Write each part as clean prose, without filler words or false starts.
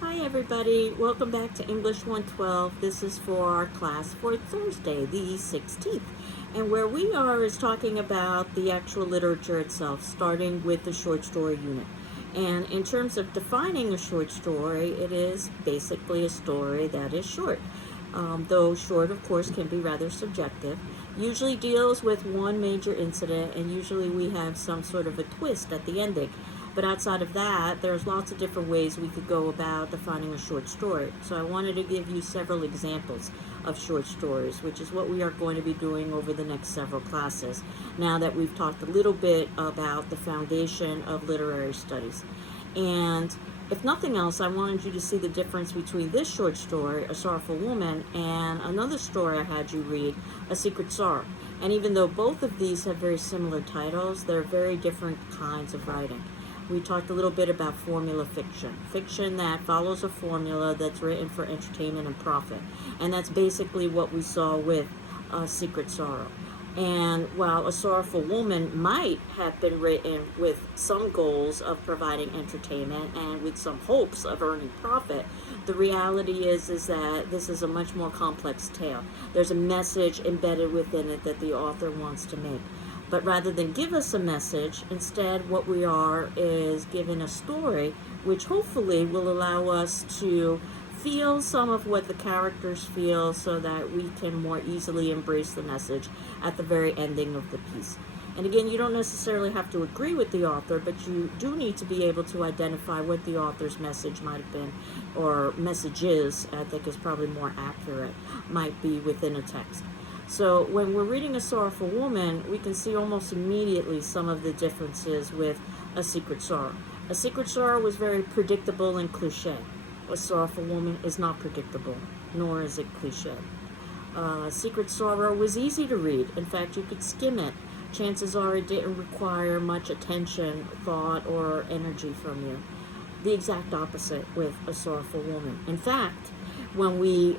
Hi everybody, welcome back to English 112. This is for our class for Thursday, the 16th. And where we are is talking about the actual literature itself, starting with the short story unit. And in terms of defining a short story, it is basically a story that is short. Though short, of course, can be rather subjective. Usually deals with one major incident, and usually we have some sort of a twist at the ending. But outside of that, there's lots of different ways we could go about defining a short story. So I wanted to give you several examples of short stories, which is what we are going to be doing over the next several classes, now that we've talked a little bit about the foundation of literary studies. And if nothing else, I wanted you to see the difference between this short story, A Sorrowful Woman, and another story I had you read, A Secret Sorrow. And even though both of these have very similar titles, they're very different kinds of writing. We talked a little bit about formula fiction. Fiction that follows a formula that's written for entertainment and profit. And that's basically what we saw with Secret Sorrow. And while A Sorrowful Woman might have been written with some goals of providing entertainment and with some hopes of earning profit, the reality is that this is a much more complex tale. There's a message embedded within it that the author wants to make. But rather than give us a message, instead what we are is given a story which hopefully will allow us to feel some of what the characters feel so that we can more easily embrace the message at the very ending of the piece. And again, you don't necessarily have to agree with the author, but you do need to be able to identify what the author's message might have been, or messages, I think is probably more accurate, might be within a text. So when we're reading A Sorrowful Woman, we can see almost immediately some of the differences with A Secret Sorrow. A Secret Sorrow was very predictable and cliche. A Sorrowful Woman is not predictable, nor is it cliche. Secret Sorrow was easy to read. In fact, you could skim it. Chances are it didn't require much attention, thought, or energy from you. The exact opposite with A Sorrowful Woman. In fact, when we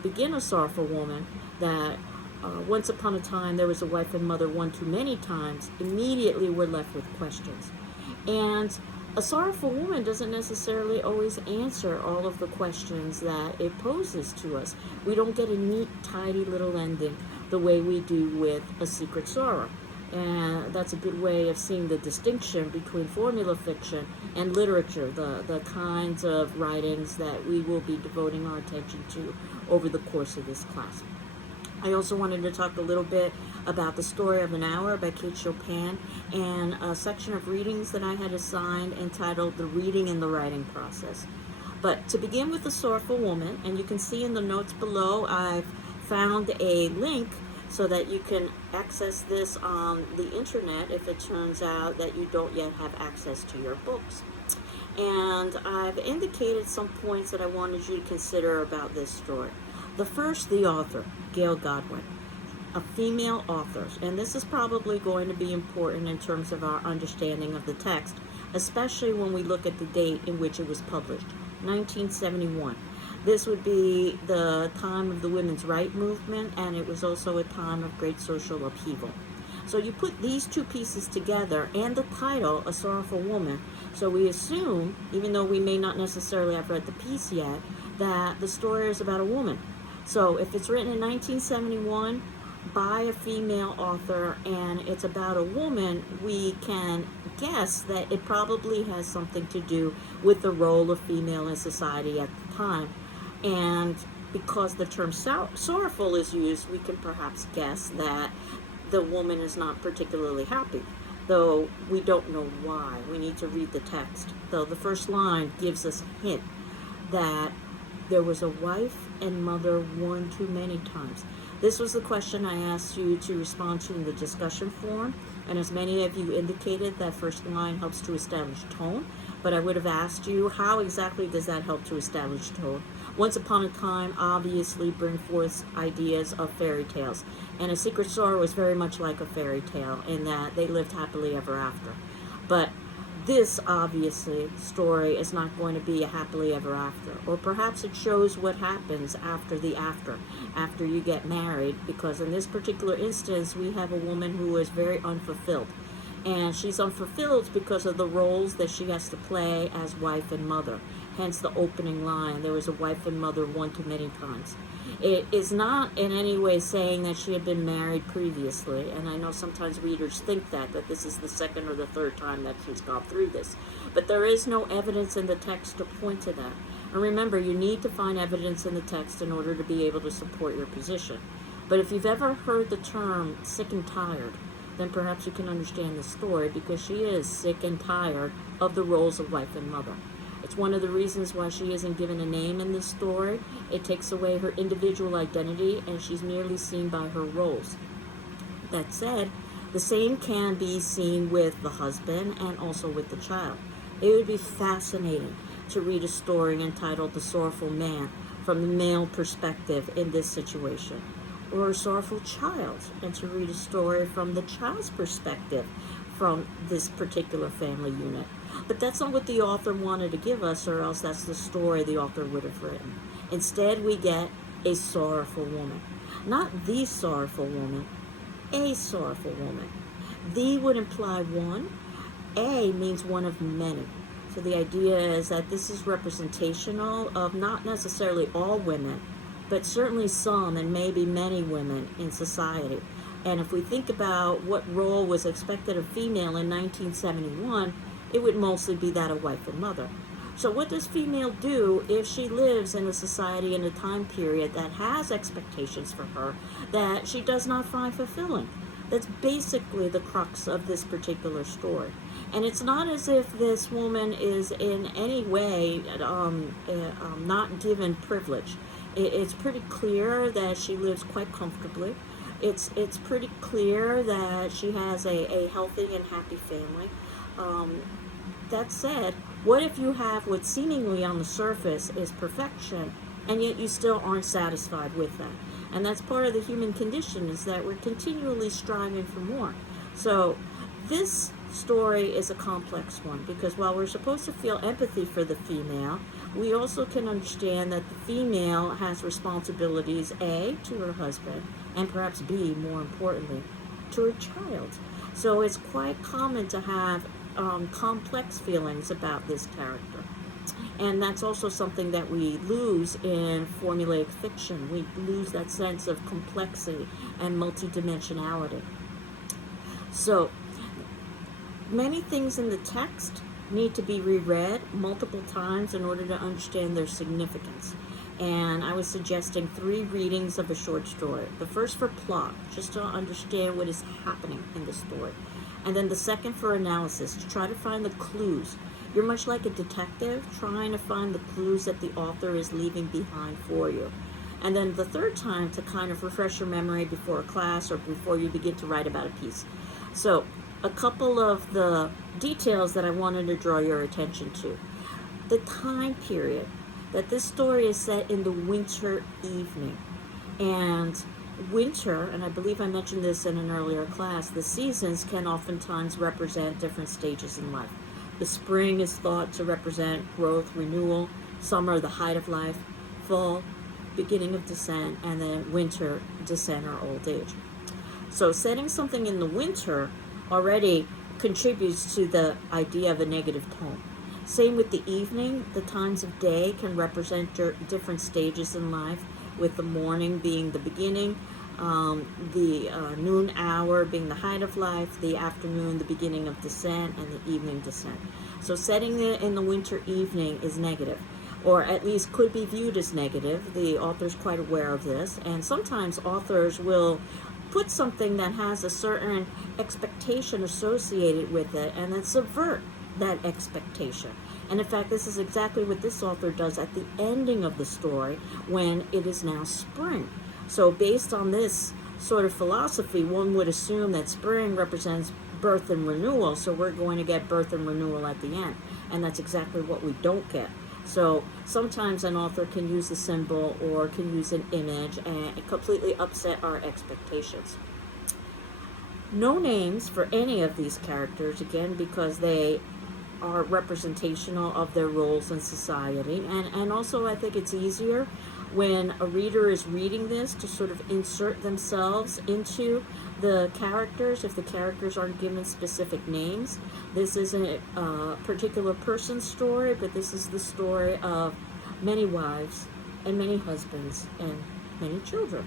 begin A Sorrowful Woman, that once upon a time there was a wife and mother one too many times, immediately we're left with questions. And A Sorrowful Woman doesn't necessarily always answer all of the questions that it poses to us. We don't get a neat, tidy little ending the way we do with A Secret Sorrow. And that's a good way of seeing the distinction between formula fiction and literature, the kinds of writings that we will be devoting our attention to over the course of this class. I also wanted to talk a little bit about The Story of an Hour by Kate Chopin and a section of readings that I had assigned entitled The Reading and the Writing Process. But to begin with A Sorrowful Woman, and you can see in the notes below, I've found a link so that you can access this on the internet if it turns out that you don't yet have access to your books. And I've indicated some points that I wanted you to consider about this story. The first, the author, Gail Godwin, a female author, and this is probably going to be important in terms of our understanding of the text, especially when we look at the date in which it was published, 1971. This would be the time of the women's rights movement, and it was also a time of great social upheaval. So you put these two pieces together and the title, A Sorrowful Woman, so we assume, even though we may not necessarily have read the piece yet, that the story is about a woman. So if it's written in 1971 by a female author and it's about a woman, we can guess that it probably has something to do with the role of female in society at the time. And because the term sorrowful is used, we can perhaps guess that the woman is not particularly happy, though we don't know why. We need to read the text. Though the first line gives us a hint that there was a wife and mother one too many times. This was the question I asked you to respond to in the discussion forum, and as many of you indicated, that first line helps to establish tone, but I would have asked you, how exactly does that help to establish tone? Once Upon a Time obviously bring forth ideas of fairy tales, and A Secret Sorrow was very much like a fairy tale in that they lived happily ever after. But this obviously story is not going to be a happily ever after, or perhaps it shows what happens after you get married, because in this particular instance we have a woman who is very unfulfilled, and she's unfulfilled because of the roles that she has to play as wife and mother. hence the opening line, there was a wife and mother one too many times. It is not in any way saying that she had been married previously, and I know sometimes readers think that this is the second or the third time that she's gone through this. But there is no evidence in the text to point to that. And remember, you need to find evidence in the text in order to be able to support your position. But if you've ever heard the term sick and tired, then perhaps you can understand the story, because she is sick and tired of the roles of wife and mother. It's one of the reasons why she isn't given a name in this story. It takes away her individual identity, and she's merely seen by her roles. That said, the same can be seen with the husband and also with the child. It would be fascinating to read a story entitled The Sorrowful Man from the male perspective in this situation, or a sorrowful child, and to read a story from the child's perspective from this particular family unit. But that's not what the author wanted to give us, or else that's the story the author would have written. Instead, we get a sorrowful woman. Not the sorrowful woman, a sorrowful woman. The would imply one. A means one of many. So the idea is that this is representational of not necessarily all women, but certainly some and maybe many women in society. And if we think about what role was expected of female in 1971, it would mostly be that of wife and mother. So what does female do if she lives in a society in a time period that has expectations for her that she does not find fulfilling? That's basically the crux of this particular story. And it's not as if this woman is in any way not given privilege. It's pretty clear that she lives quite comfortably. It's pretty clear that she has a healthy and happy family. That said, what if you have what seemingly on the surface is perfection, and yet you still aren't satisfied with that? And that's part of the human condition, is that we're continually striving for more. So this story is a complex one, because while we're supposed to feel empathy for the female, we also can understand that the female has responsibilities, A, to her husband, and perhaps B, more importantly, to her child. So it's quite common to have complex feelings about this character. And that's also something that we lose in formulaic fiction. We lose that sense of complexity and multidimensionality. So many things in the text need to be reread multiple times in order to understand their significance. And I was suggesting 3 readings of a short story. The first for plot, just to understand what is happening in the story. And then the second for analysis, to try to find the clues. You're much like a detective trying to find the clues that the author is leaving behind for you. And then the third time to kind of refresh your memory before a class or before you begin to write about a piece. So a couple of the details that I wanted to draw your attention to. The time period, that this story is set in the winter evening. And winter, and I believe I mentioned this in an earlier class, the seasons can oftentimes represent different stages in life. The spring is thought to represent growth, renewal, summer, the height of life, fall, beginning of descent, and then winter, descent or old age. So setting something in the winter already contributes to the idea of a negative tone. Same with the evening. The times of day can represent different stages in life, with the morning being the beginning, the noon hour being the height of life, the afternoon the beginning of descent, and the evening descent. So setting it in the winter evening is negative, or at least could be viewed as negative. The author's quite aware of this, and sometimes authors will put something that has a certain expectation associated with it and then subvert that expectation. And in fact, this is exactly what this author does at the ending of the story when it is now spring. So based on this sort of philosophy, one would assume that spring represents birth and renewal, so we're going to get birth and renewal at the end. And that's exactly what we don't get. So sometimes an author can use a symbol or can use an image and completely upset our expectations. No names for any of these characters, again, because they are representational of their roles in society. And also, I think it's easier when a reader is reading this to sort of insert themselves into the characters if the characters aren't given specific names. This isn't a particular person's story, but this is the story of many wives and many husbands and many children.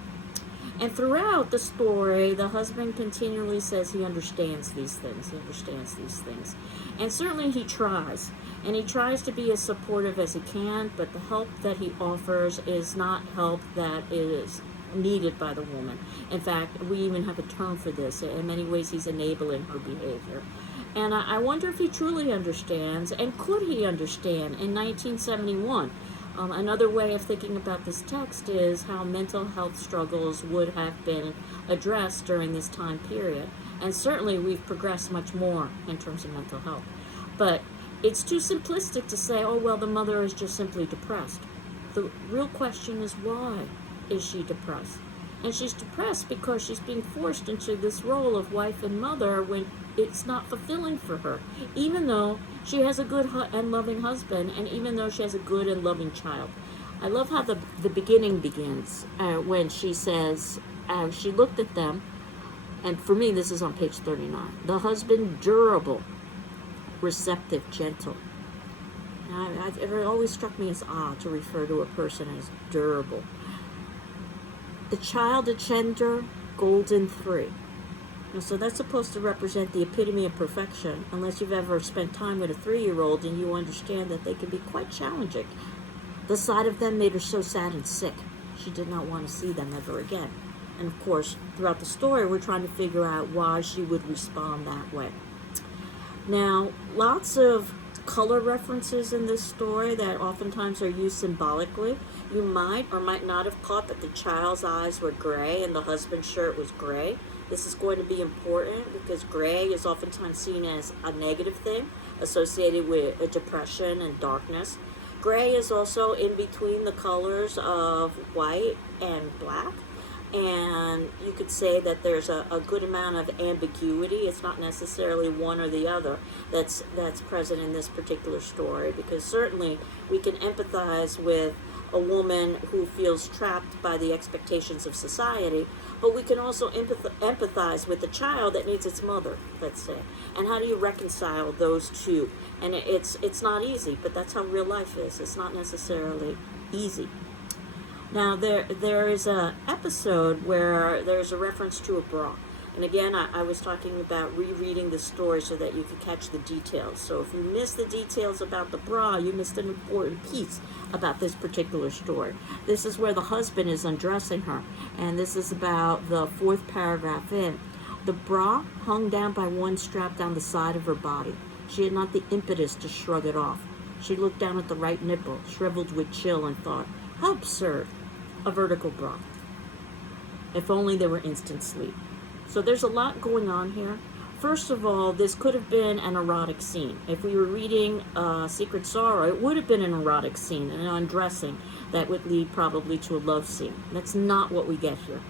And throughout the story, the husband continually says he understands these things. He understands these things. And certainly he tries. And he tries to be as supportive as he can, but the help that he offers is not help that is needed by the woman. In fact, we even have a term for this. In many ways, he's enabling her behavior. And I wonder if he truly understands, and could he understand in 1971? Another way of thinking about this text is how mental health struggles would have been addressed during this time period. And certainly we've progressed much more in terms of mental health. But it's too simplistic to say, oh, well, the mother is just simply depressed. The real question is, why is she depressed? And she's depressed because she's being forced into this role of wife and mother when it's not fulfilling for her, even though she has a good and loving husband, and even though she has a good and loving child. I love how the beginning begins when she says, she looked at them, and for me this is on page 39, the husband durable, receptive, gentle. Now, it always struck me as odd to refer to a person as durable. The child a gender, golden free. So that's supposed to represent the epitome of perfection, unless you've ever spent time with a 3-year-old and you understand that they can be quite challenging. The sight of them made her so sad and sick. She did not want to see them ever again. And of course, throughout the story, we're trying to figure out why she would respond that way. Now, lots of color references in this story that oftentimes are used symbolically. You might or might not have caught that the child's eyes were gray and the husband's shirt was gray. This is going to be important because gray is oftentimes seen as a negative thing associated with a depression and darkness. Gray is also in between the colors of white and black. And you could say that there's a good amount of ambiguity. It's not necessarily one or the other that's present in this particular story, because certainly we can empathize with a woman who feels trapped by the expectations of society, but we can also empathize with a child that needs its mother, let's say. And how do you reconcile those two? And it's not easy, but that's how real life is. It's not necessarily easy. Now, there is an episode where there's a reference to a bra. And again, I was talking about rereading the story so that you could catch the details. So if you missed the details about the bra, you missed an important piece about this particular story. This is where the husband is undressing her. And this is about the 4th paragraph in. The bra hung down by one strap down the side of her body. She had not the impetus to shrug it off. She looked down at the right nipple, shriveled with chill, and thought, how absurd. A vertical bra. If only there were instant sleep. So there's a lot going on here. First of all, this could have been an erotic scene. If we were reading Secret Sorrow, it would have been an erotic scene, an undressing that would lead probably to a love scene. That's not what we get here.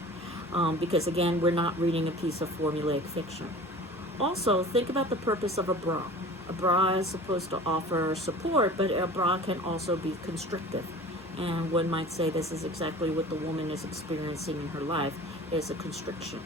Because again, we're not reading a piece of formulaic fiction. Also, think about the purpose of a bra. A bra is supposed to offer support, but a bra can also be constrictive. And one might say this is exactly what the woman is experiencing in her life, is a constriction.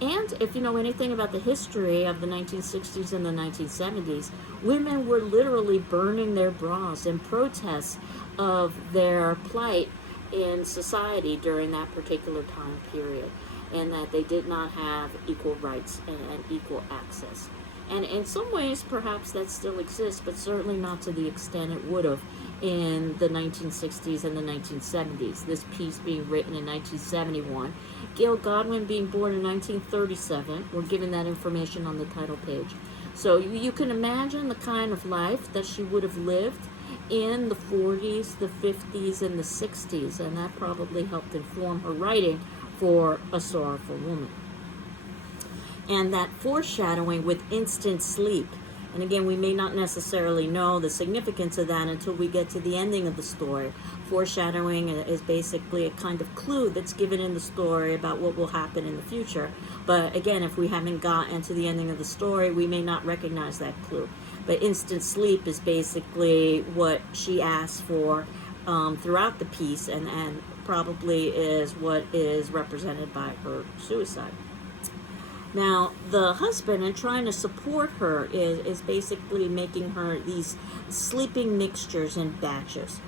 And if you know anything about the history of the 1960s and the 1970s, women were literally burning their bras in protest of their plight in society during that particular time period, and that they did not have equal rights and equal access. And in some ways, perhaps that still exists, but certainly not to the extent it would have in the 1960s and the 1970s. This piece being written in 1971. Gail Godwin being born in 1937. We're given that information on the title page. So you can imagine the kind of life that she would have lived in the 40s, the 50s, and the 60s, and that probably helped inform her writing for A Sorrowful Woman. And that foreshadowing with instant sleep. And again, we may not necessarily know the significance of that until we get to the ending of the story. Foreshadowing is basically a kind of clue that's given in the story about what will happen in the future. But again, if we haven't gotten to the ending of the story, we may not recognize that clue. But instant sleep is basically what she asks for throughout the piece, and probably is what is represented by her suicide. Now, the husband, in trying to support her, is basically making her these sleeping mixtures in batches.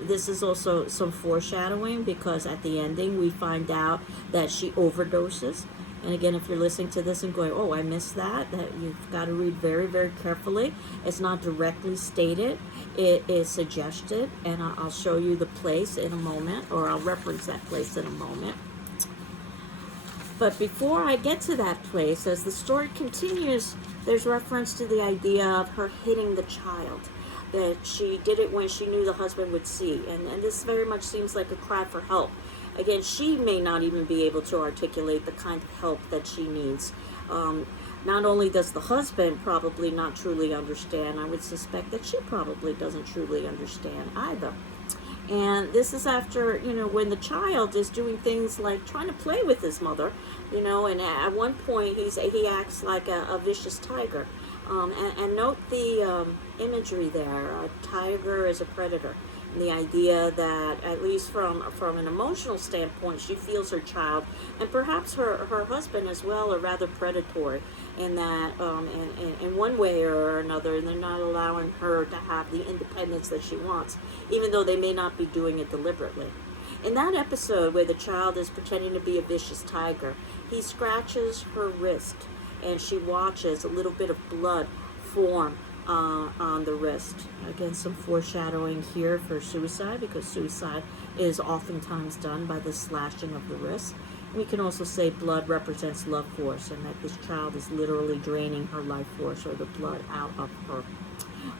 This is also some foreshadowing, because at the ending we find out that she overdoses. And again, if you're listening to this and going, oh, I missed that you've got to read very, very carefully. It's not directly stated. It is suggested, and I'll show you the place in a moment, or I'll reference that place in a moment. But before I get to that place, as the story continues, there's reference to the idea of her hitting the child. That she did it when she knew the husband would see. And this very much seems like a cry for help. Again, she may not even be able to articulate the kind of help that she needs. Not only does the husband probably not truly understand, I would suspect that she probably doesn't truly understand either. And this is after, when the child is doing things like trying to play with his mother, and at one point he acts like a vicious tiger. And note the imagery there. A tiger is a predator. And the idea that, at least from an emotional standpoint, she feels her child, and perhaps her husband as well, are rather predatory in that, in one way or another, and they're not allowing her to have the independence that she wants, even though they may not be doing it deliberately. In that episode where the child is pretending to be a vicious tiger, he scratches her wrist, and she watches a little bit of blood form on the wrist. Again, some foreshadowing here for suicide, because suicide is oftentimes done by the slashing of the wrist. We can also say blood represents love force, and that this child is literally draining her life force, or the blood, out of her.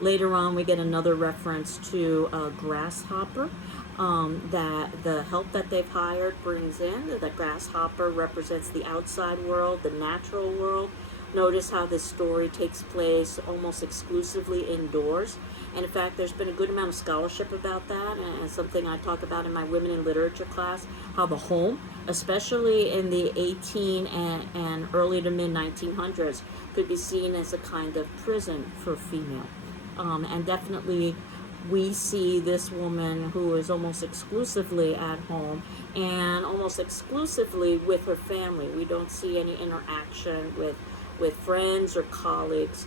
Later on, we get another reference to a grasshopper that the help that they've hired brings in. The grasshopper represents the outside world, the natural world. Notice how this story takes place almost exclusively indoors. And in fact, there's been a good amount of scholarship about that, and something I talk about in my Women in Literature class, how the home, especially in the 18 and early to mid 1900s, could be seen as a kind of prison for female. And definitely we see this woman who is almost exclusively at home and almost exclusively with her family. We don't see any interaction with friends or colleagues.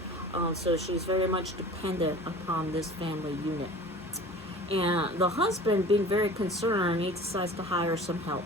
So she's very much dependent upon this family unit. And the husband, being very concerned, he decides to hire some help.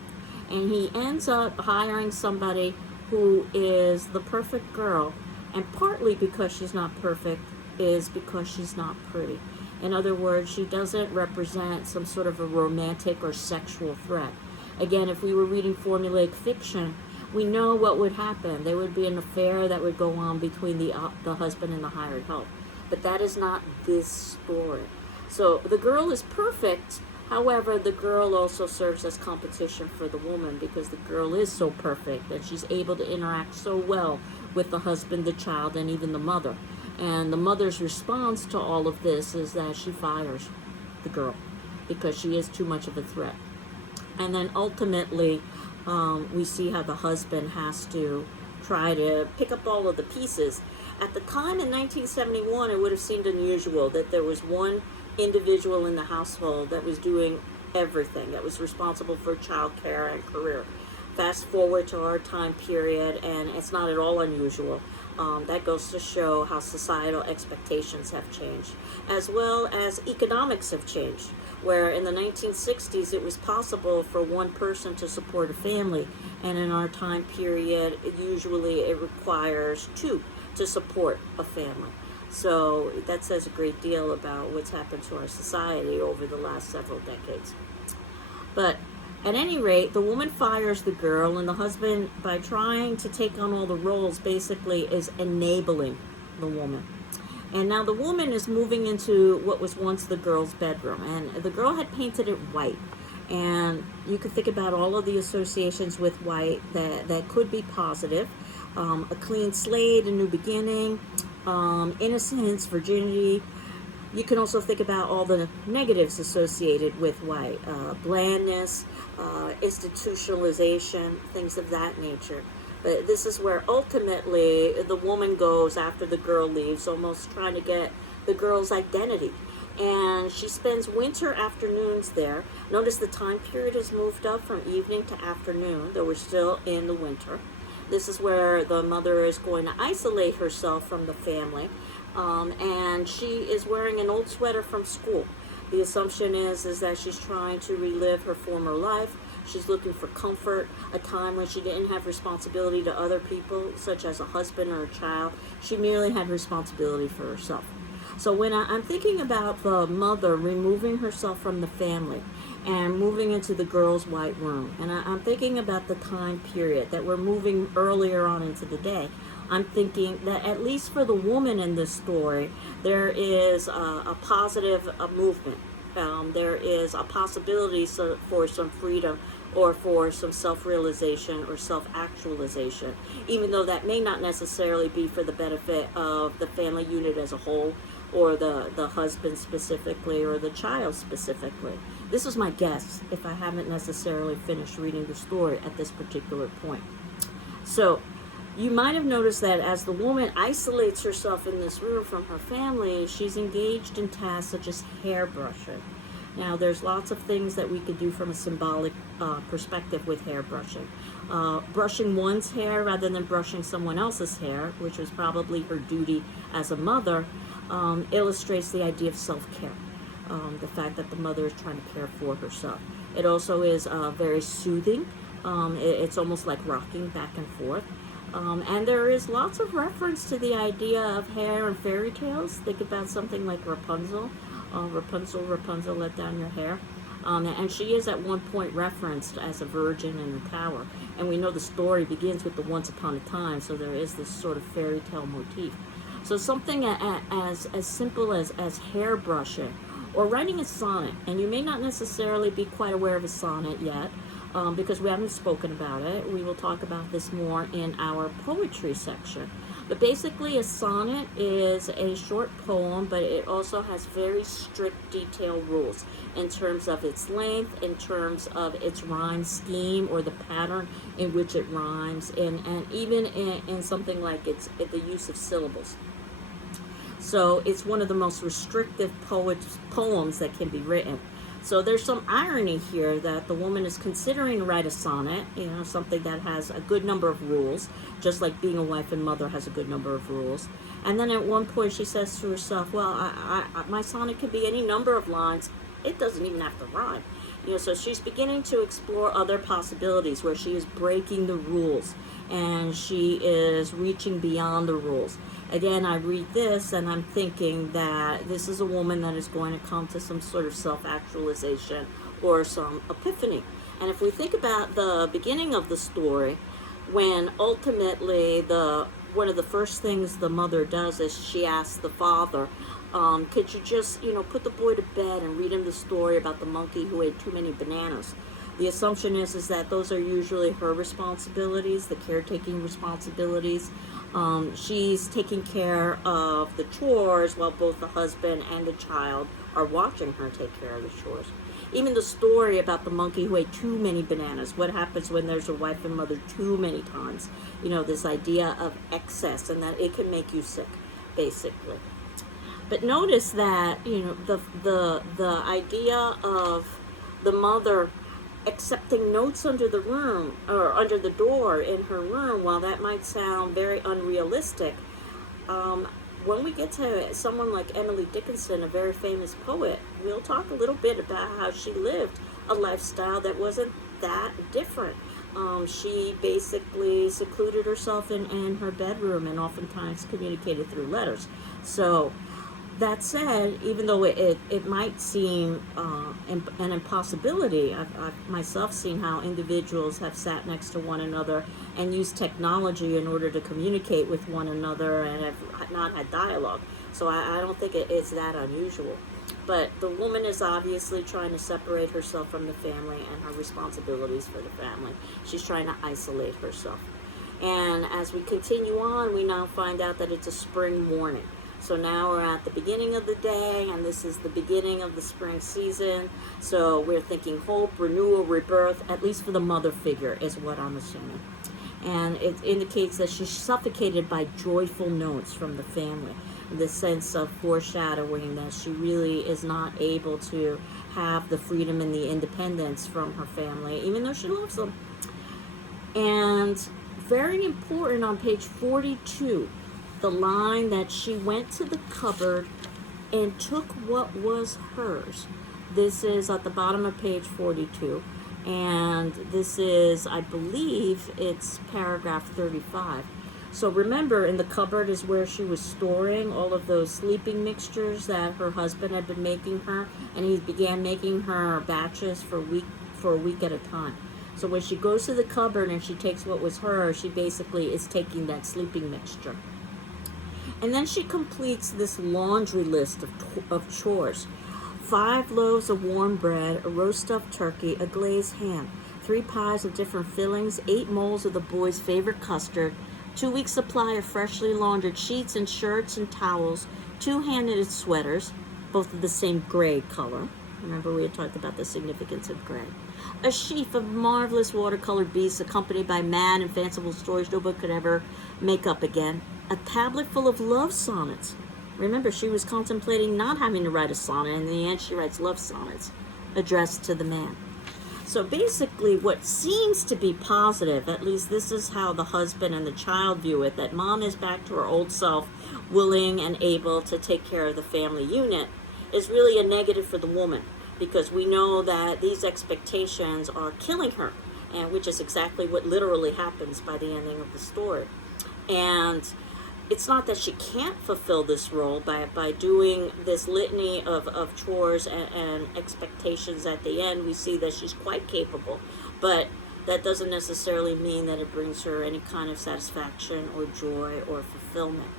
And he ends up hiring somebody who is the perfect girl. And partly because she's not perfect is because she's not pretty. In other words, she doesn't represent some sort of a romantic or sexual threat. Again, if we were reading formulaic fiction, we know what would happen. There would be an affair that would go on between the husband and the hired help. But that is not this story. So the girl is perfect. However, the girl also serves as competition for the woman, because the girl is so perfect and she's able to interact so well with the husband, the child, and even the mother. And the mother's response to all of this is that she fires the girl because she is too much of a threat. And then ultimately, we see how the husband has to try to pick up all of the pieces. At the time in 1971, it would have seemed unusual that there was one individual in the household that was doing everything, that was responsible for child care and career. Fast forward to our time period, and it's not at all unusual. That goes to show how societal expectations have changed, as well as economics have changed, where in the 1960s it was possible for one person to support a family, and in our time period, usually it requires two to support a family. So that says a great deal about what's happened to our society over the last several decades. But at any rate, the woman fires the girl, and the husband, by trying to take on all the roles, basically is enabling the woman. And now the woman is moving into what was once the girl's bedroom, and the girl had painted it white. And you could think about all of the associations with white that could be positive. A clean slate, a new beginning, innocence, virginity. You can also think about all the negatives associated with white, blandness, institutionalization, things of that nature. But this is where ultimately the woman goes after the girl leaves, almost trying to get the girl's identity. And she spends winter afternoons there. Notice the time period has moved up from evening to afternoon, though we're still in the winter. This is where the mother is going to isolate herself from the family. And she is wearing an old sweater from school. The assumption is that she's trying to relive her former life. She's looking for comfort, a time when she didn't have responsibility to other people, such as a husband or a child. She merely had responsibility for herself. So when I'm thinking about the mother removing herself from the family and moving into the girl's white room, and I'm thinking about the time period that we're moving earlier on into the day, I'm thinking that at least for the woman in this story, there is a positive movement. There is a possibility for some freedom or for some self-realization or self-actualization, even though that may not necessarily be for the benefit of the family unit as a whole, or the husband specifically, or the child specifically. This is my guess, if I haven't necessarily finished reading the story at this particular point. So you might have noticed that as the woman isolates herself in this room from her family, she's engaged in tasks such as hairbrushing. Now, there's lots of things that we could do from a symbolic perspective with hairbrushing. Brushing one's hair rather than brushing someone else's hair, which was probably her duty as a mother, illustrates the idea of self-care. The fact that the mother is trying to care for herself. It also is very soothing. It's almost like rocking back and forth. And there is lots of reference to the idea of hair and fairy tales. Think about something like Rapunzel. Rapunzel, Rapunzel, let down your hair. And she is at one point referenced as a virgin in the tower. And we know the story begins with the once upon a time, so there is this sort of fairy tale motif. So something as simple as hair brushing or writing a sonnet, and you may not necessarily be quite aware of a sonnet yet, because we haven't spoken about it. We will talk about this more in our poetry section. But basically, a sonnet is a short poem, but it also has very strict detail rules in terms of its length, in terms of its rhyme scheme or the pattern in which it rhymes, and even in something like the use of syllables. So it's one of the most restrictive poems that can be written. So there's some irony here that the woman is considering to write a sonnet, something that has a good number of rules, just like being a wife and mother has a good number of rules. And then at one point she says to herself, well, my sonnet can be any number of lines. It doesn't even have to rhyme. So she's beginning to explore other possibilities where she is breaking the rules and she is reaching beyond the rules. Again, I read this and I'm thinking that this is a woman that is going to come to some sort of self-actualization or some epiphany. And if we think about the beginning of the story, when ultimately one of the first things the mother does is she asks the father, could you just, put the boy to bed and read him the story about the monkey who ate too many bananas? The assumption is that those are usually her responsibilities, the caretaking responsibilities. She's taking care of the chores while both the husband and the child are watching her take care of the chores. Even the story about the monkey who ate too many bananas, what happens when there's a wife and mother too many times, this idea of excess and that it can make you sick, basically. But notice that, the idea of the mother accepting notes under the room or under the door in her room, while that might sound very unrealistic, when we get to someone like Emily Dickinson, a very famous poet, we'll talk a little bit about how she lived a lifestyle that wasn't that different. She basically secluded herself in her bedroom and oftentimes communicated through letters. So that said, even though it might seem an impossibility, I've myself seen how individuals have sat next to one another and used technology in order to communicate with one another and have not had dialogue. So I don't think it's that unusual. But the woman is obviously trying to separate herself from the family and her responsibilities for the family. She's trying to isolate herself. And as we continue on, we now find out that it's a spring morning. So now we're at the beginning of the day, and this is the beginning of the spring season. So we're thinking hope, renewal, rebirth, at least for the mother figure is what I'm assuming. And it indicates that she's suffocated by joyful notes from the family. The sense of foreshadowing that she really is not able to have the freedom and the independence from her family, even though she loves them. And very important on page 42, the line that she went to the cupboard and took what was hers. This is at the bottom of page 42. And this is, I believe, it's paragraph 35. So remember, in the cupboard is where she was storing all of those sleeping mixtures that her husband had been making her, and he began making her batches for a week at a time. So when she goes to the cupboard and she takes what was hers, she basically is taking that sleeping mixture. And then she completes this laundry list of chores. 5 loaves of warm bread, a roast stuffed turkey, a glazed ham, 3 pies of different fillings, 8 molds of the boys' favorite custard, 2 weeks' supply of freshly laundered sheets and shirts and towels, 2 hand-knitted sweaters, both of the same gray color. Remember, we had talked about the significance of gray. A sheaf of marvelous watercolor beasts accompanied by mad and fanciful stories nobody could ever make up again. A tablet full of love sonnets. Remember, she was contemplating not having to write a sonnet, and in the end she writes love sonnets addressed to the man. So basically what seems to be positive, at least this is how the husband and the child view it, that mom is back to her old self, willing and able to take care of the family unit, is really a negative for the woman, because we know that these expectations are killing her, and which is exactly what literally happens by the ending of the story. And it's not that she can't fulfill this role by doing this litany of chores and expectations at the end. We see that she's quite capable, but that doesn't necessarily mean that it brings her any kind of satisfaction or joy or fulfillment.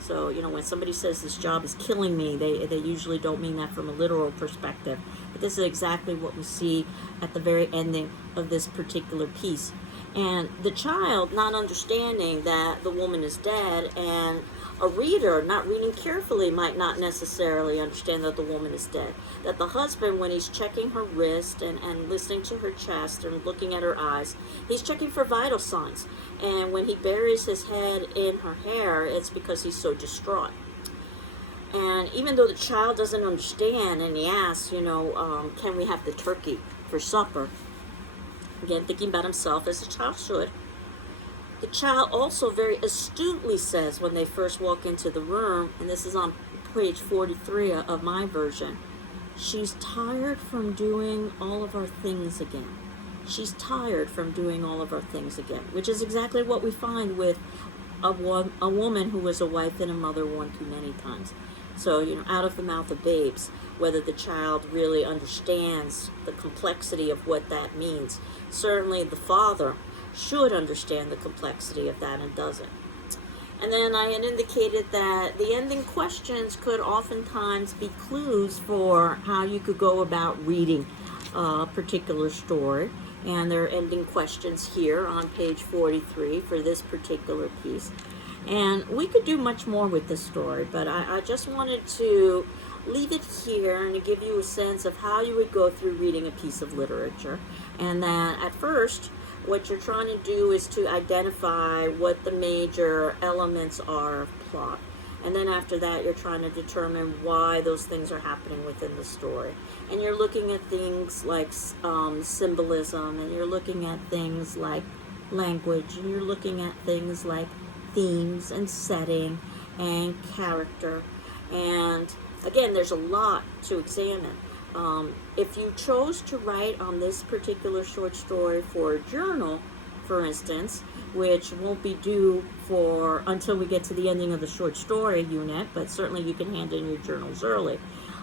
So, when somebody says this job is killing me, they usually don't mean that from a literal perspective. But this is exactly what we see at the very ending of this particular piece. And the child not understanding that the woman is dead, and a reader not reading carefully might not necessarily understand that the woman is dead. That the husband, when he's checking her wrist and listening to her chest and looking at her eyes, he's checking for vital signs. And when he buries his head in her hair, it's because he's so distraught. And even though the child doesn't understand, and he asks, can we have the turkey for supper? Again, thinking about himself as a child should. The child also very astutely says when they first walk into the room, and this is on page 43 of my version, she's tired from doing all of our things again. She's tired from doing all of our things again, which is exactly what we find with a woman who was a wife and a mother one too many times. So, out of the mouth of babes, whether the child really understands the complexity of what that means. Certainly the father should understand the complexity of that and doesn't. And then I had indicated that the ending questions could oftentimes be clues for how you could go about reading a particular story. And there are ending questions here on page 43 for this particular piece. And we could do much more with this story, but I just wanted to leave it here and to give you a sense of how you would go through reading a piece of literature. And that at first, what you're trying to do is to identify what the major elements are of plot. And then after that, you're trying to determine why those things are happening within the story. And you're looking at things like symbolism, and you're looking at things like language, and you're looking at things like themes and setting and character. And again, there's a lot to examine. If you chose to write on this particular short story for a journal, for instance, which won't be due until we get to the ending of the short story unit, but certainly you can hand in your journals early.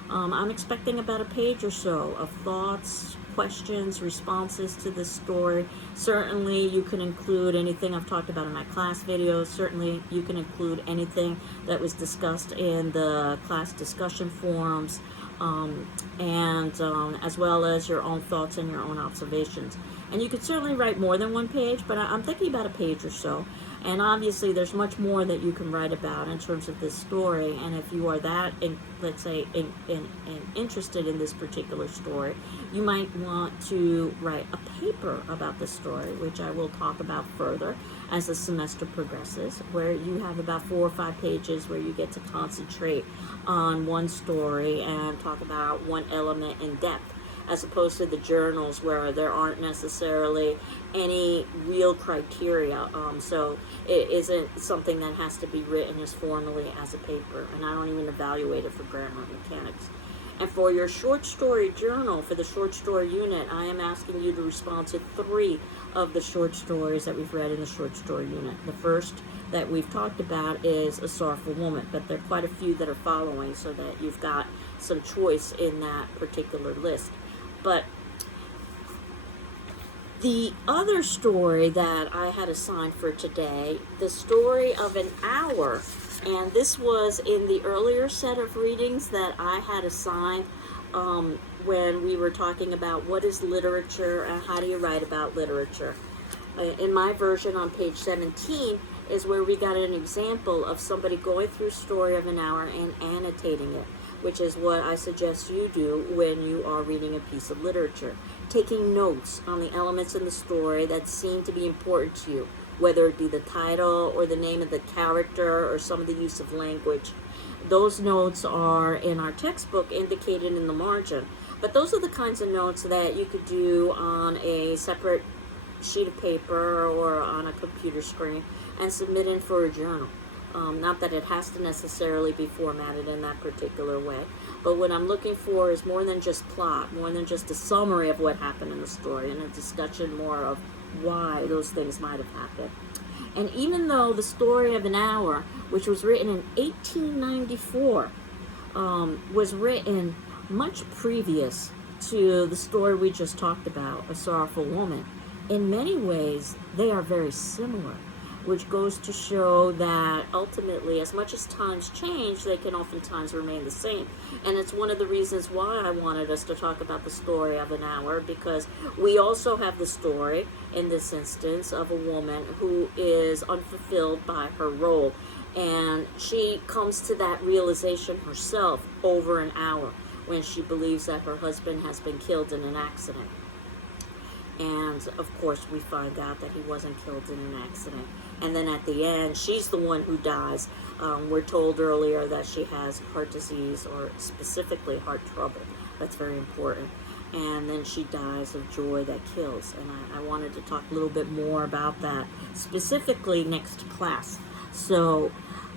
I'm expecting about a page or so of thoughts, questions, responses to this story. Certainly you can include anything I've talked about in my class videos. Certainly you can include anything that was discussed in the class discussion forums, as well as your own thoughts and your own observations. And you could certainly write more than one page, but I'm thinking about a page or so. And obviously, there's much more that you can write about in terms of this story. And if you are that, let's say, interested in this particular story, you might want to write a paper about the story, which I will talk about further as the semester progresses, where you have about 4 or 5 pages where you get to concentrate on one story and talk about one element in depth, as opposed to the journals where there aren't necessarily any real criteria. So it isn't something that has to be written as formally as a paper, and I don't even evaluate it for grammar mechanics. And for your short story journal, for the short story unit, I am asking you to respond to 3 of the short stories that we've read in the short story unit. The first that we've talked about is A Sorrowful Woman, but there are quite a few that are following, so that you've got some choice in that particular list. But the other story that I had assigned for today, The Story of an Hour, and this was in the earlier set of readings that I had assigned when we were talking about what is literature and how do you write about literature. In my version on page 17 is where we got an example of somebody going through Story of an Hour and annotating it, which is what I suggest you do when you are reading a piece of literature. Taking notes on the elements in the story that seem to be important to you, whether it be the title or the name of the character or some of the use of language. Those notes are in our textbook indicated in the margin, but those are the kinds of notes that you could do on a separate sheet of paper or on a computer screen and submit in for a journal. Not that it has to necessarily be formatted in that particular way, but what I'm looking for is more than just plot, more than just a summary of what happened in the story, and a discussion more of why those things might have happened. And even though The Story of an Hour, which was written in 1894, was written much previous to the story we just talked about, A Sorrowful Woman, in many ways they are very similar, which goes to show that ultimately, as much as times change, they can oftentimes remain the same. And it's one of the reasons why I wanted us to talk about The Story of an Hour, because we also have the story, in this instance, of a woman who is unfulfilled by her role. And she comes to that realization herself over an hour when she believes that her husband has been killed in an accident. And of course we find out that he wasn't killed in an accident. And then at the end, she's the one who dies. We're told earlier that she has heart disease, or specifically heart trouble. That's very important. And then she dies of joy that kills. And I wanted to talk a little bit more about that, specifically next class. So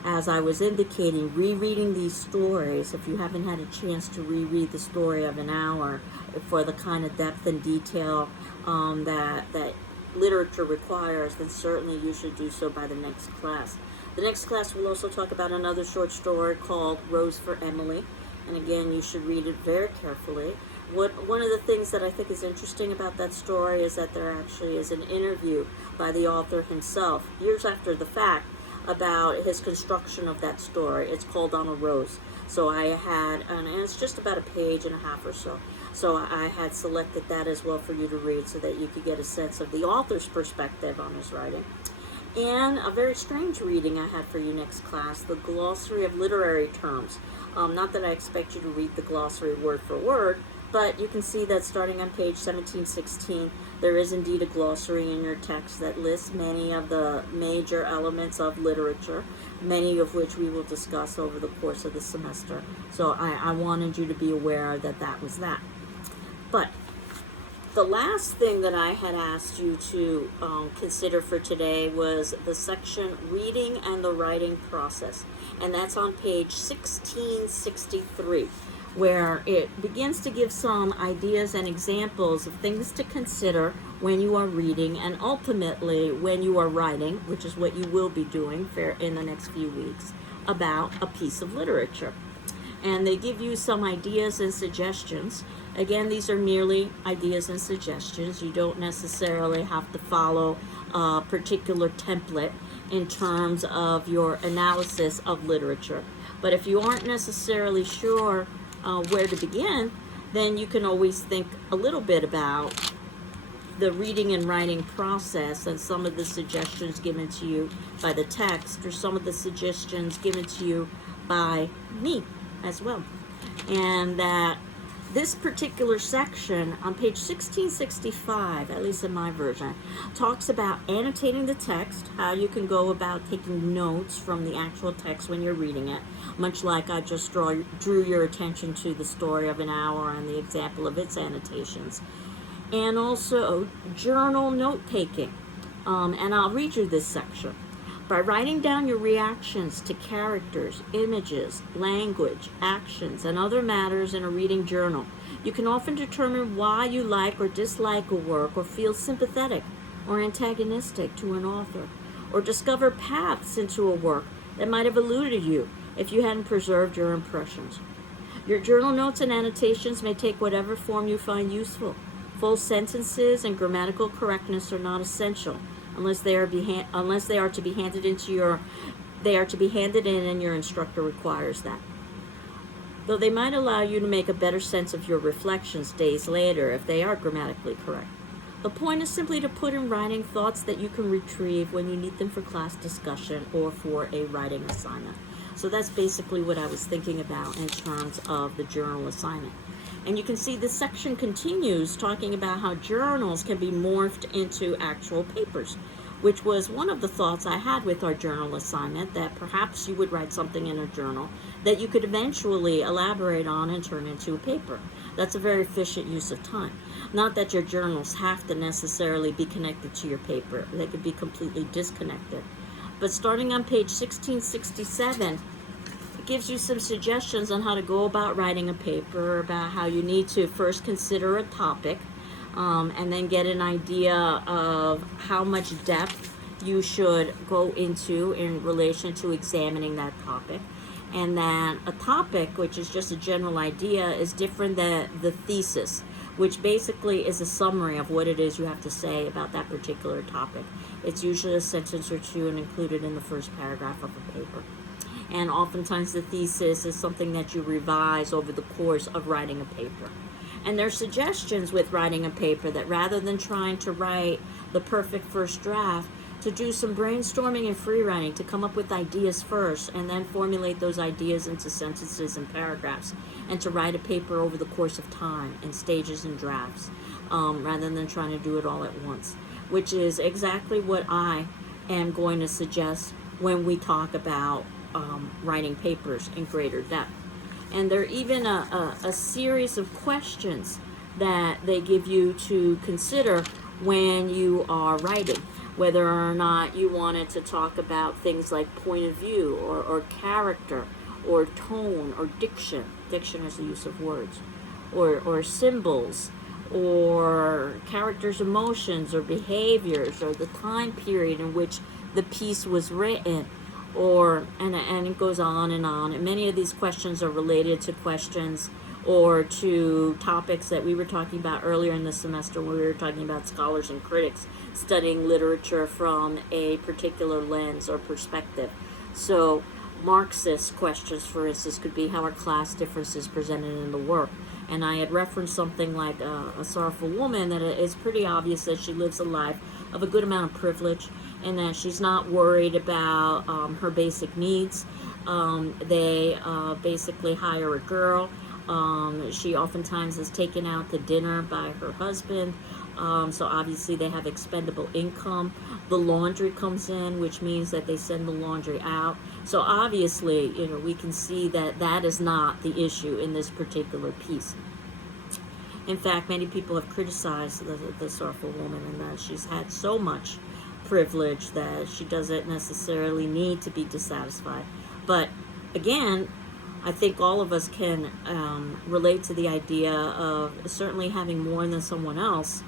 as I was indicating, rereading these stories, if you haven't had a chance to reread The Story of an Hour for the kind of depth and detail that literature requires, then certainly you should do so by the next class. The next class will also talk about another short story called Rose for Emily, and again, you should read it very carefully. One of the things that I think is interesting about that story is that there actually is an interview by the author himself, years after the fact, about his construction of that story. It's called On a Rose. So I had, and it's just about a page and a half or so. So I had selected that as well for you to read so that you could get a sense of the author's perspective on his writing. And a very strange reading I had for you next class, the Glossary of Literary Terms. Not that I expect you to read the glossary word for word, but you can see that starting on page 1716, there is indeed a glossary in your text that lists many of the major elements of literature, many of which we will discuss over the course of the semester. So I wanted you to be aware that that was that. But the last thing that I had asked you to consider for today was the section Reading and the Writing Process. And that's on page 1663, where it begins to give some ideas and examples of things to consider when you are reading and ultimately when you are writing, which is what you will be doing in the next few weeks, about a piece of literature. And they give you some ideas and suggestions. Again, these are merely ideas and suggestions. You don't necessarily have to follow a particular template in terms of your analysis of literature. But if you aren't necessarily sure where to begin, then you can always think a little bit about the reading and writing process and some of the suggestions given to you by the text, or some of the suggestions given to you by me as well. And that this particular section on page 1665, at least in my version, talks about annotating the text, how you can go about taking notes from the actual text when you're reading it, much like I just drew your attention to the story of an hour and the example of its annotations. And also journal note-taking. And I'll read you this section. By writing down your reactions to characters, images, language, actions, and other matters in a reading journal, you can often determine why you like or dislike a work, or feel sympathetic or antagonistic to an author, or discover paths into a work that might have eluded you if you hadn't preserved your impressions. Your journal notes and annotations may take whatever form you find useful. Full sentences and grammatical correctness are not essential, unless they are to be handed in and your instructor requires that. Though they might allow you to make a better sense of your reflections days later if they are grammatically correct. The point is simply to put in writing thoughts that you can retrieve when you need them for class discussion or for a writing assignment. So that's basically what I was thinking about in terms of the journal assignment. And you can see this section continues talking about how journals can be morphed into actual papers, which was one of the thoughts I had with our journal assignment, that perhaps you would write something in a journal that you could eventually elaborate on and turn into a paper. That's a very efficient use of time. Not that your journals have to necessarily be connected to your paper. They could be completely disconnected. But starting on page 1667, gives you some suggestions on how to go about writing a paper, about how you need to first consider a topic, and then get an idea of how much depth you should go into in relation to examining that topic. And then a topic, which is just a general idea, is different than the thesis, which basically is a summary of what it is you have to say about that particular topic. It's usually a sentence or two and included in the first paragraph of a paper. And oftentimes the thesis is something that you revise over the course of writing a paper. And there's suggestions with writing a paper that rather than trying to write the perfect first draft, to do some brainstorming and free writing, to come up with ideas first and then formulate those ideas into sentences and paragraphs, and to write a paper over the course of time in stages and drafts, rather than trying to do it all at once, which is exactly what I am going to suggest when we talk about writing papers in greater depth. And there are even a series of questions that they give you to consider when you are writing, whether or not you wanted to talk about things like point of view or character or tone or diction. Diction is the use of words, or symbols, or characters' emotions or behaviors, or the time period in which the piece was written, and it goes on and on. And many of these questions are related to questions or to topics that we were talking about earlier in the semester when we were talking about scholars and critics studying literature from a particular lens or perspective. So Marxist questions, for instance, could be how are class differences presented in the work. And I had referenced something like A Sorrowful Woman, that it's pretty obvious that she lives a life of a good amount of privilege and that she's not worried about her basic needs. They basically hire a girl. She oftentimes is taken out to dinner by her husband. So obviously they have expendable income. The laundry comes in, which means that they send the laundry out. So obviously, we can see that that is not the issue in this particular piece. In fact, many people have criticized the Sorrowful Woman and that she's had so much privilege that she doesn't necessarily need to be dissatisfied. But again, I think all of us can relate to the idea of certainly having more than someone else,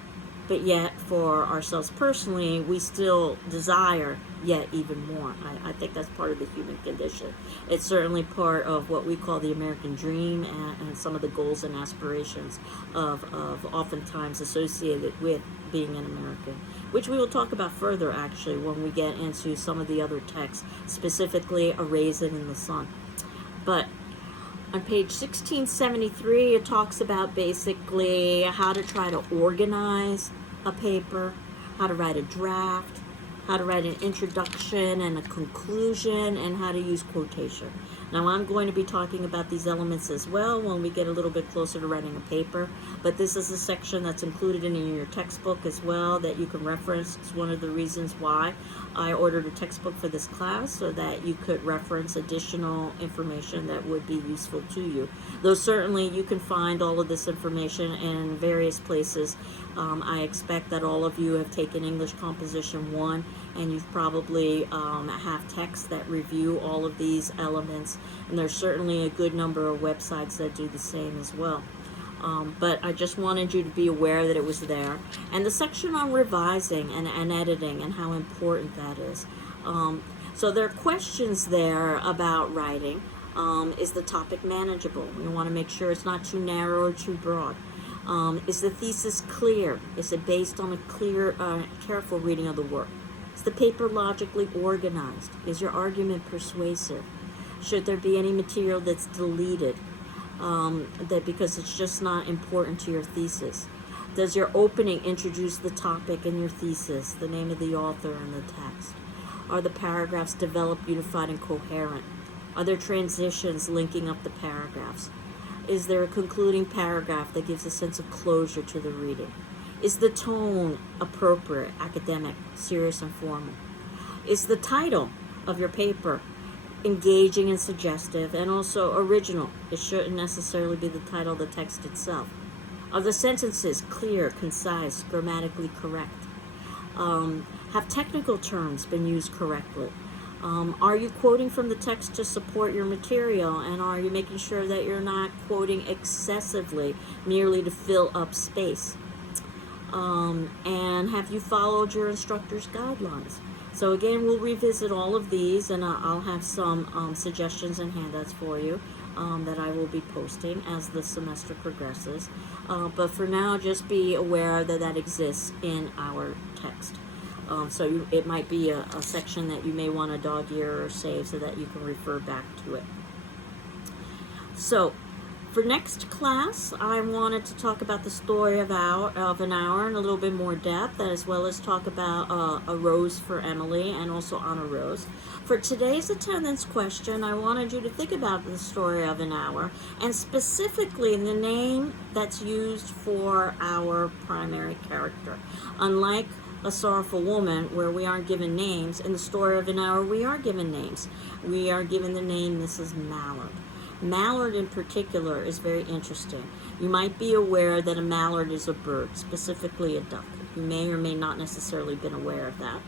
but yet for ourselves personally, we still desire yet even more. I think that's part of the human condition. It's certainly part of what we call the American dream and some of the goals and aspirations of oftentimes associated with being an American, which we will talk about further actually when we get into some of the other texts, specifically A Raisin in the Sun. But on page 1673, it talks about basically how to try to organize a paper, how to write a draft, how to write an introduction and a conclusion, and how to use quotation. Now, I'm going to be talking about these elements as well when we get a little bit closer to writing a paper, but this is a section that's included in your textbook as well that you can reference. It's one of the reasons why I ordered a textbook for this class, so that you could reference additional information that would be useful to you. Though certainly you can find all of this information in various places. I expect that all of you have taken English Composition 1, and you've probably have texts that review all of these elements, and there's certainly a good number of websites that do the same as well. But I just wanted you to be aware that it was there. And the section on revising and editing and how important that is. So there are questions there about writing. Is the topic manageable? You want to make sure it's not too narrow or too broad. Is the thesis clear? Is it based on a clear, careful reading of the work? Is the paper logically organized? Is your argument persuasive? Should there be any material that's deleted because it's just not important to your thesis? Does your opening introduce the topic in your thesis, the name of the author and the text? Are the paragraphs developed, unified, and coherent? Are there transitions linking up the paragraphs? Is there a concluding paragraph that gives a sense of closure to the reading? Is the tone appropriate, academic, serious, and formal? Is the title of your paper engaging and suggestive, and also original? It shouldn't necessarily be the title of the text itself. Are the sentences clear, concise, grammatically correct? Have technical terms been used correctly? Are you quoting from the text to support your material, and are you making sure that you're not quoting excessively merely to fill up space? And have you followed your instructor's guidelines? So again, we'll revisit all of these, and I'll have some suggestions and handouts for you that I will be posting as the semester progresses. But for now, just be aware that that exists in our text. So it might be a section that you may want to dog-ear or save so that you can refer back to it. So for next class, I wanted to talk about the story of an hour in a little bit more depth, as well as talk about A Rose for Emily and also On a Rose. For today's attendance question, I wanted you to think about the story of an hour, and specifically the name that's used for our primary character. Unlike A Sorrowful Woman, where we aren't given names, in the story of an hour we are given names. We are given the name Mrs. Mallard. Mallard in particular is very interesting. You might be aware that a mallard is a bird, specifically a duck. You may or may not necessarily been aware of that.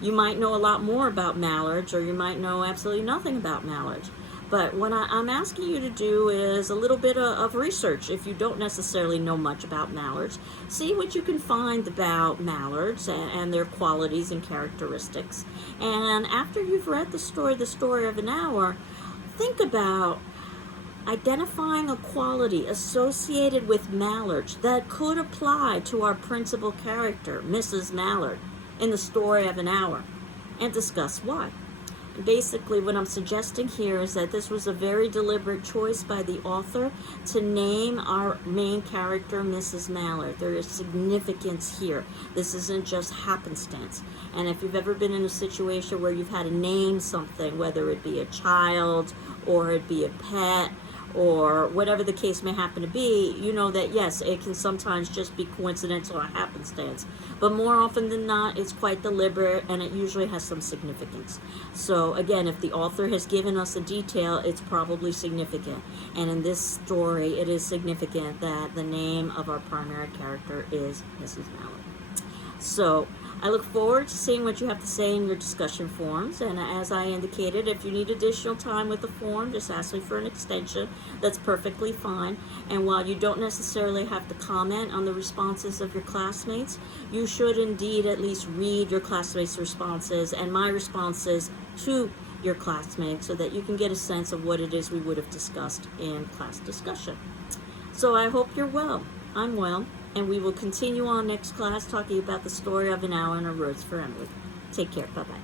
You might know a lot more about mallards, or you might know absolutely nothing about mallards. But what I'm asking you to do is a little bit of research. If you don't necessarily know much about mallards, see what you can find about mallards and their qualities and characteristics. And after you've read the story of an hour, think about identifying a quality associated with mallards that could apply to our principal character, Mrs. Mallard, in the story of an hour, and discuss why. Basically, what I'm suggesting here is that this was a very deliberate choice by the author to name our main character Mrs. Mallard. There is significance here. This isn't just happenstance. And if you've ever been in a situation where you've had to name something, whether it be a child or it be a pet, or whatever the case may happen to be, you know that yes, it can sometimes just be coincidental or happenstance, but more often than not, it's quite deliberate, and it usually has some significance. So again, if the author has given us a detail, it's probably significant, and in this story, it is significant that the name of our primary character is Mrs. Mallard. So I look forward to seeing what you have to say in your discussion forums, and as I indicated, if you need additional time with the form, just ask me for an extension. That's perfectly fine. And while you don't necessarily have to comment on the responses of your classmates, you should indeed at least read your classmates' responses and my responses to your classmates so that you can get a sense of what it is we would have discussed in class discussion. So I hope you're well. I'm well. And we will continue on next class talking about the story of an hour and A Rose for Emily. Take care. Bye-bye.